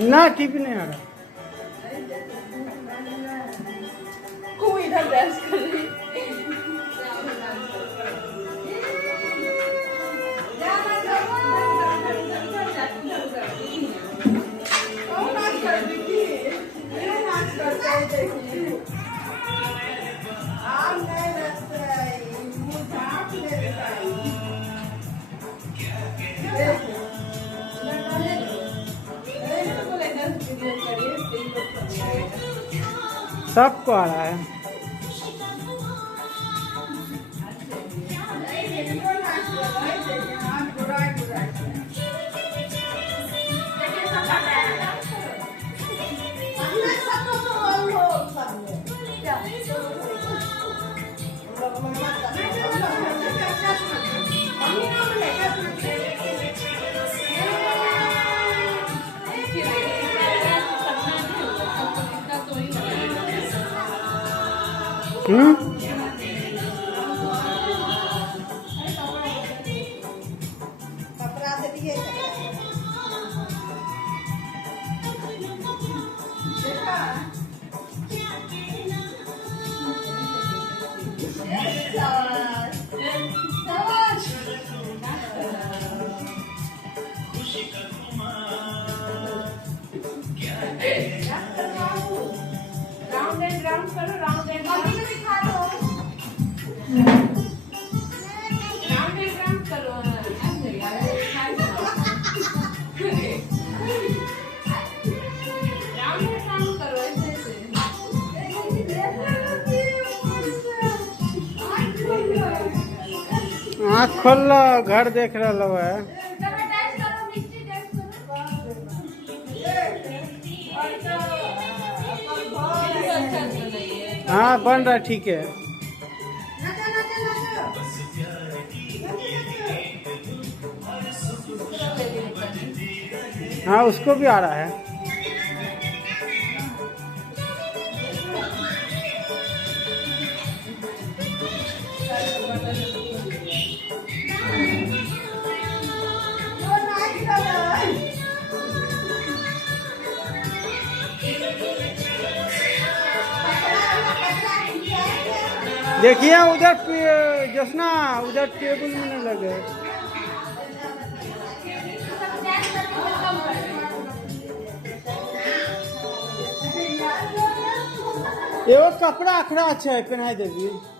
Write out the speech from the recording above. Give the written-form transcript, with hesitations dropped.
ना टीवी नहीं आ रहा। इधर डांस कर रही सबको आ रहा है। आँख खोल लो, घर देख रहा है। हाँ बन रहा, ठीक है। हाँ उसको भी आ रहा है। देखिए उधर जसना उधर टेबल में नहीं लगे। एगो कपड़ा अखड़ा है, पहना देवी।